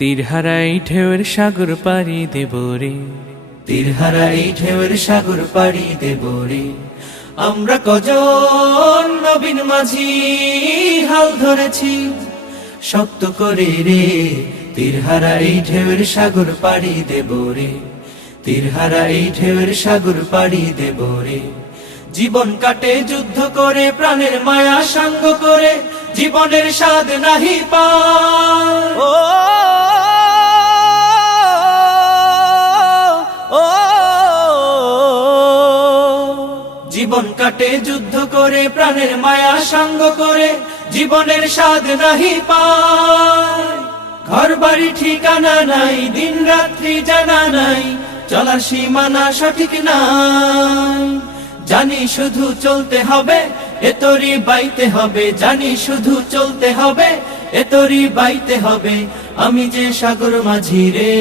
তীরহারা এই ঢেউয়ের সাগর পাড়ি দেব রে, তীরহারা এই ঢেউয়ের সাগর পাড়ি দেব রে। আমরা কজন নবীন মাঝি হাল ধরেছি শক্ত করে রে। তীরহারা এই ঢেউয়ের সাগর পাড়ি দেব রে, তীরহারা এই ঢেউয়ের সাগর পাড়ি দেব রে। জীবন কাটে যুদ্ধ করে, প্রাণের মায়া সাঙ্গ করে, জীবনের স্বাদ নাহি পায়। ও জীবন কাটে যুদ্ধ করে, প্রাণের মায়া সাঙ্গ করে, জীবনের স্বাদ নাহি পায়। ঘর বাড়ি ঠিকানা নাই, দিন রাত্রি জানা নাই, চলার সীমানা সঠিক নাই। জানি শুধু চলতে হবে, এতরি বাইতে হবে, জানি শুধু চলতে হবে, এতরি বাইতে হবে। আমি যে সাগর মাঝি রে,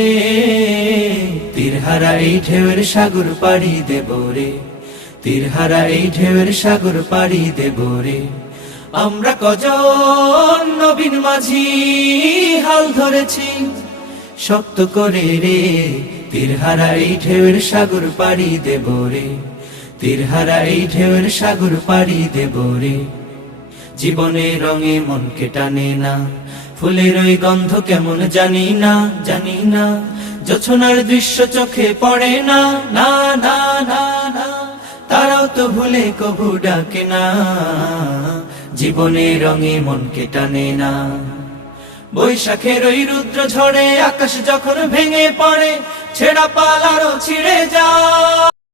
তীরহারা এই ঢেউয়ের সাগর পাড়ি দেব রে, তীরহারা এই ঢেউয়ের সাগর পাড়ি দেব রে। আমরা কজন নবীন মাঝি হাল ধরেছি শক্ত করে রে। তীরহারা এই ঢেউয়ের সাগর পাড়ি দেব রে, তীরহারা এই ঢেউয়ের সাগর পাড়ি দেব রে। জীবনের রঙে মনকে টানে না, ফুলের ওই গন্ধ কেমন জানি না, জানি না। জোছনার দৃশ্য চোখে পড়ে না, না না না না। তারাও তো ভুলে কবু ডাকে না, জীবনের রঙে মনকে টানে না। বৈশাখের ওই রুদ্র ঝড়ে আকাশ যখন ভেঙে পড়ে, ছেঁড়া পাল আরো ছিঁড়ে যায়।